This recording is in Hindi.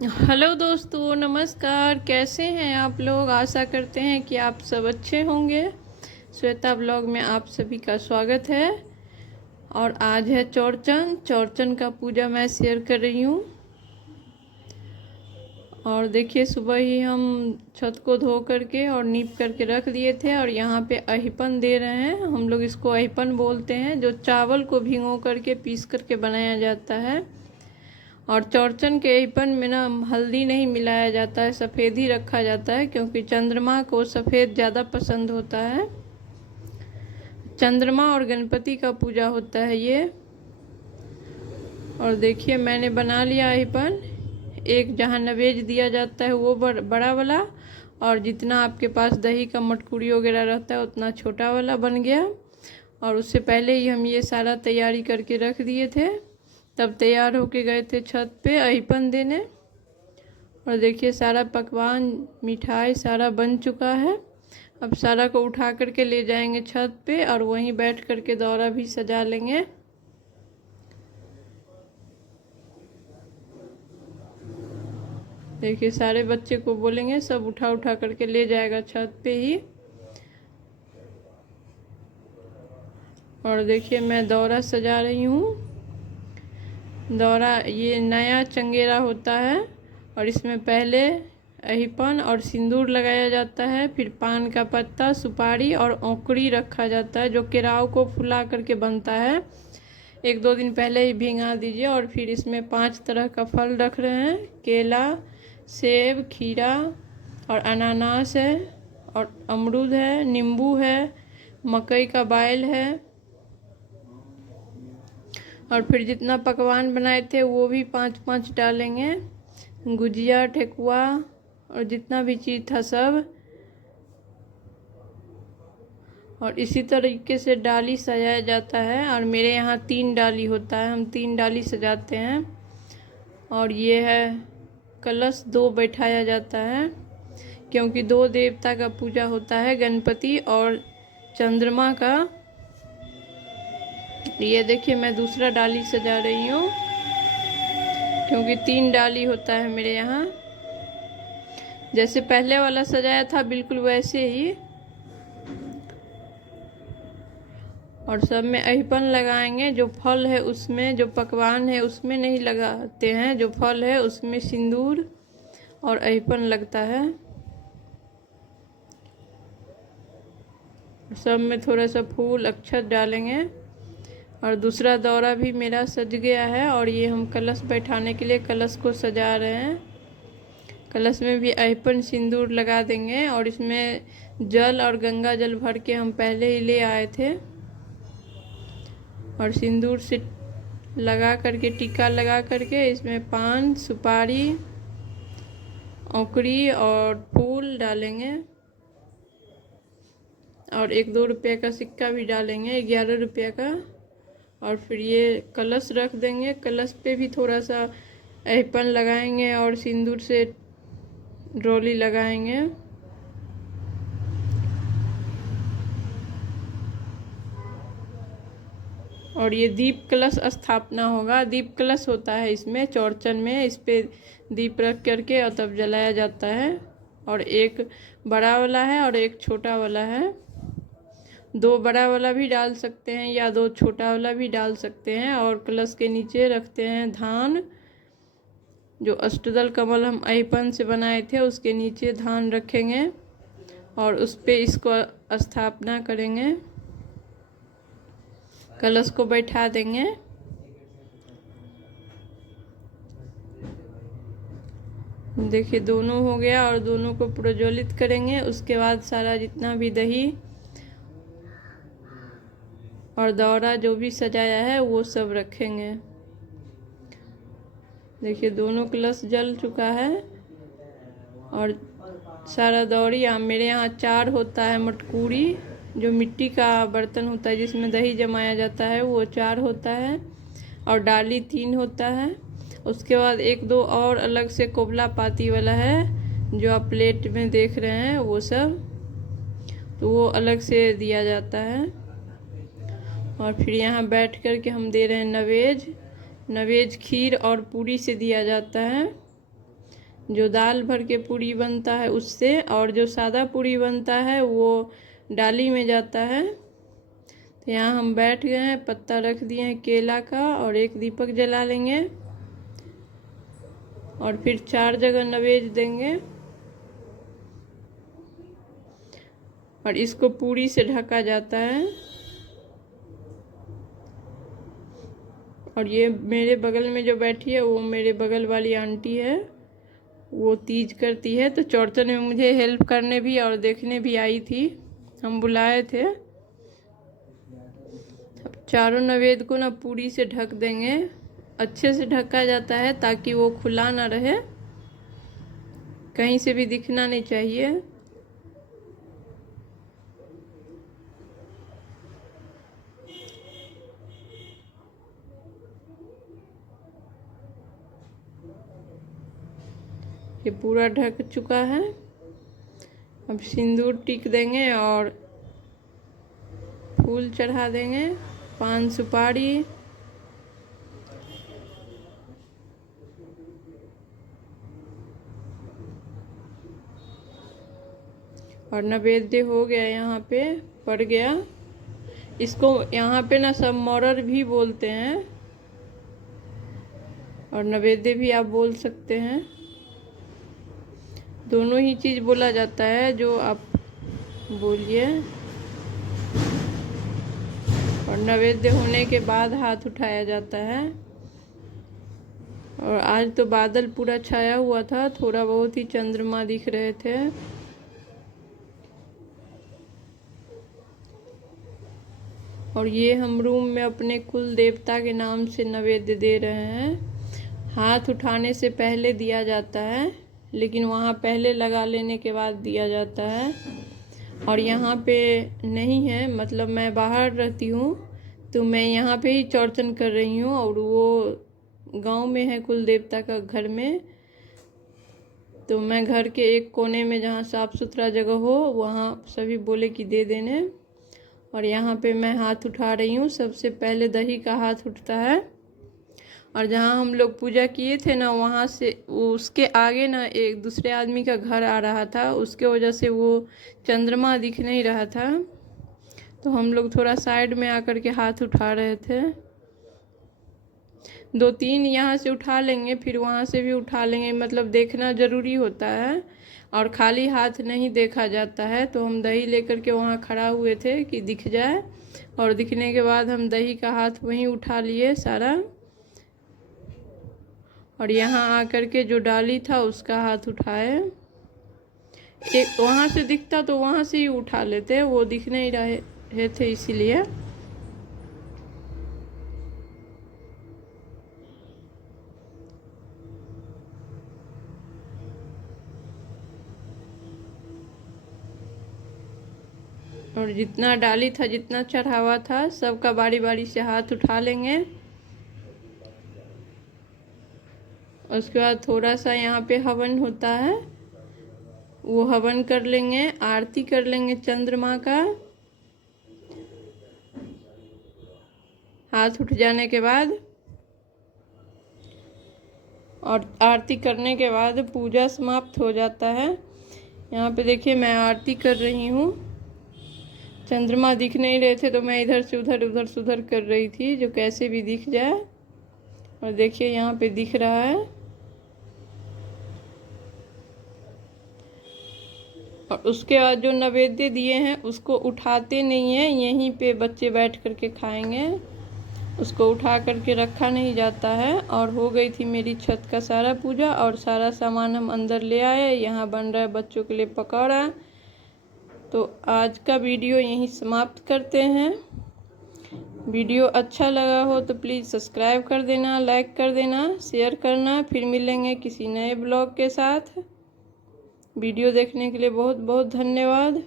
हेलो दोस्तों, नमस्कार। कैसे हैं आप लोग? आशा करते हैं कि आप सब अच्छे होंगे। श्वेता ब्लॉग में आप सभी का स्वागत है। और आज है चौरचन। चौरचन का पूजा मैं शेयर कर रही हूँ। और देखिए, सुबह ही हम छत को धो करके और नीप करके रख दिए थे। और यहाँ पे अहिपन दे रहे हैं। हम लोग इसको अहिपन बोलते हैं, जो चावल को भिगो करके पीस करके बनाया जाता है। और चौरचन के अहिपन में ना हल्दी नहीं मिलाया जाता है, सफ़ेद ही रखा जाता है, क्योंकि चंद्रमा को सफ़ेद ज़्यादा पसंद होता है। चंद्रमा और गणपति का पूजा होता है ये। और देखिए, मैंने बना लिया अहिपन। एक जहाँ नवेज दिया जाता है वो बड़ा वाला, और जितना आपके पास दही का मटकूरी वगैरह रहता है उतना छोटा वाला बन गया। और उससे पहले ही हम ये सारा तैयारी करके रख दिए थे। तब तैयार होके गए थे छत पे अहिपन देने। और देखिए, सारा पकवान मिठाई सारा बन चुका है। अब सारा को उठा करके ले जाएंगे छत पे, और वहीं बैठ करके दौरा भी सजा लेंगे। देखिए, सारे बच्चे को बोलेंगे, सब उठा उठा करके ले जाएगा छत पे ही। और देखिए, मैं दौरा सजा रही हूँ। दौरा ये नया चंगेरा होता है, और इसमें पहले अहिपन और सिंदूर लगाया जाता है। फिर पान का पत्ता, सुपारी और औंकड़ी रखा जाता है, जो केराव को फुला करके बनता है। 1-2 दिन पहले ही भिंगा दीजिए। और फिर इसमें 5 तरह का फल रख रहे हैं। केला, सेब, खीरा और अनानास है, और अमरूद है, नींबू है, मकई का बाइल है। और फिर जितना पकवान बनाए थे वो भी 5-5 डालेंगे। गुजिया, ठेकुआ और जितना भी चीज़ था सब। और इसी तरीके से डाली सजाया जाता है। और मेरे यहाँ 3 डाली होता है, हम 3 डाली सजाते हैं। और ये है कलश 2 बैठाया जाता है, क्योंकि 2 देवता का पूजा होता है, गणपति और चंद्रमा का। ये देखिए, मैं दूसरा डाली सजा रही हूँ, क्योंकि 3 डाली होता है मेरे यहाँ। जैसे पहले वाला सजाया था बिल्कुल वैसे ही। और सब में अहिपन लगाएंगे। जो फल है उसमें, जो पकवान है उसमें नहीं लगाते हैं, जो फल है उसमें सिंदूर और अहिपन लगता है। सब में थोड़ा सा फूल अक्षत डालेंगे। और दूसरा दौरा भी मेरा सज गया है। और ये हम कलश बैठाने के लिए कलश को सजा रहे हैं। कलश में भी अहिपन सिंदूर लगा देंगे। और इसमें जल और गंगा जल भर के हम पहले ही ले आए थे। और सिंदूर से लगा करके, टीका लगा करके, इसमें पान, सुपारी, औंकड़ी और फूल डालेंगे। और 1-2 रुपये का सिक्का भी डालेंगे, 11 रुपये का। और फिर ये कलश रख देंगे। कलश पे भी थोड़ा सा अहिपन लगाएंगे और सिंदूर से डोली लगाएंगे। और ये दीप कलश स्थापना होगा। दीप कलश होता है इसमें चौरचन में, इस पे दीप रख करके और तब जलाया जाता है। और एक बड़ा वाला है और एक छोटा वाला है। 2 बड़ा वाला भी डाल सकते हैं या 2 छोटा वाला भी डाल सकते हैं। और कलश के नीचे रखते हैं धान। जो अष्टदल कमल हम अहिपन से बनाए थे उसके नीचे धान रखेंगे, और उस पे इसको स्थापना करेंगे। कलश को बैठा देंगे। देखिए, दोनों हो गया। और दोनों को प्रज्वलित करेंगे। उसके बाद सारा जितना भी दही और दौरा जो भी सजाया है वो सब रखेंगे। देखिए, दोनों कलश जल चुका है। और सारा दौरी मेरे यहाँ 4 होता है मटकूरी, जो मिट्टी का बर्तन होता है जिसमें दही जमाया जाता है, वो 4 होता है। और डाली 3 होता है। उसके बाद 1-2 और अलग से कोबला पाती वाला है, जो आप प्लेट में देख रहे हैं वो सब, तो वो अलग से दिया जाता है। और फिर यहाँ बैठ कर के हम दे रहे हैं नवेज। नवेज खीर और पूरी से दिया जाता है। जो दाल भर के पूड़ी बनता है उससे, और जो सादा पूड़ी बनता है वो डाली में जाता है। तो यहाँ हम बैठ गए हैं, पत्ता रख दिए हैं केला का, और एक दीपक जला लेंगे और फिर 4 जगह नैवेद्य देंगे और इसको पूड़ी से ढका जाता है। और ये मेरे बगल में जो बैठी है वो मेरे बगल वाली आंटी है, वो तीज करती है, तो चौरचन में मुझे हेल्प करने भी और देखने भी आई थी, हम बुलाए थे। चारों नैवेद्य को ना पूड़ी से ढक देंगे, अच्छे से ढका जाता है ताकि वो खुला ना रहे, कहीं से भी दिखना नहीं चाहिए। ये पूरा ढक चुका है। अब सिंदूर टिक देंगे और फूल चढ़ा देंगे, पान सुपारी, और नैवेद्य हो गया, यहाँ पे पड़ गया। इसको यहाँ पे ना सब मौरर भी बोलते हैं और नैवेद्य भी आप बोल सकते हैं, दोनों ही चीज़ बोला जाता है, जो आप बोलिए। और नैवेद्य होने के बाद हाथ उठाया जाता है। और आज तो बादल पूरा छाया हुआ था, थोड़ा बहुत ही चंद्रमा दिख रहे थे। और ये हम रूम में अपने कुल देवता के नाम से नैवेद्य दे रहे हैं। हाथ उठाने से पहले दिया जाता है, लेकिन वहाँ पहले लगा लेने के बाद दिया जाता है। और यहाँ पे नहीं है, मतलब मैं बाहर रहती हूँ, तो मैं यहाँ पे ही चौरचन कर रही हूँ, और वो गांव में है कुल देवता का घर में। तो मैं घर के एक कोने में जहाँ साफ़ सुथरा जगह हो वहाँ सभी बोले कि दे देने, और यहाँ पे मैं हाथ उठा रही हूँ। सबसे पहले दही का हाथ उठता है, और जहाँ हम लोग पूजा किए थे ना, वहाँ से उसके आगे ना एक दूसरे आदमी का घर आ रहा था, उसके वजह से वो चंद्रमा दिख नहीं रहा था, तो हम लोग थोड़ा साइड में आकर के हाथ उठा रहे थे। 2-3 यहाँ से उठा लेंगे, फिर वहाँ से भी उठा लेंगे, मतलब देखना ज़रूरी होता है, और खाली हाथ नहीं देखा जाता है। तो हम दही लेकर के वहाँ खड़ा हुए थे कि दिख जाए, और दिखने के बाद हम दही का हाथ वहीं उठा लिए सारा, और यहाँ आकर के जो डाली था उसका हाथ उठाए। एक वहाँ से दिखता तो वहाँ से ही उठा लेते, वो दिख नहीं रहे थे इसीलिए। और जितना डाली था, जितना चढ़ावा था, सबका बारी बारी से हाथ उठा लेंगे। उसके बाद थोड़ा सा यहाँ पे हवन होता है, वो हवन कर लेंगे, आरती कर लेंगे चंद्रमा का। हाथ उठ जाने के बाद और आरती करने के बाद पूजा समाप्त हो जाता है। यहाँ पे देखिए मैं आरती कर रही हूँ, चंद्रमा दिख नहीं रहे थे तो मैं इधर से उधर कर रही थी, जो कैसे भी दिख जाए। और देखिए यहाँ पे दिख रहा है। और उसके बाद जो नैवेद्य दिए हैं उसको उठाते नहीं हैं, यहीं पे बच्चे बैठ करके खाएंगे, उसको उठा करके रखा नहीं जाता है। और हो गई थी मेरी छत का सारा पूजा, और सारा सामान हम अंदर ले आए। यहाँ बन रहा है बच्चों के लिए पकौड़ा। तो आज का वीडियो यहीं समाप्त करते हैं। वीडियो अच्छा लगा हो तो प्लीज़ सब्सक्राइब कर देना, लाइक कर देना, शेयर करना। फिर मिलेंगे किसी नए ब्लॉग के साथ। वीडियो देखने के लिए बहुत बहुत धन्यवाद।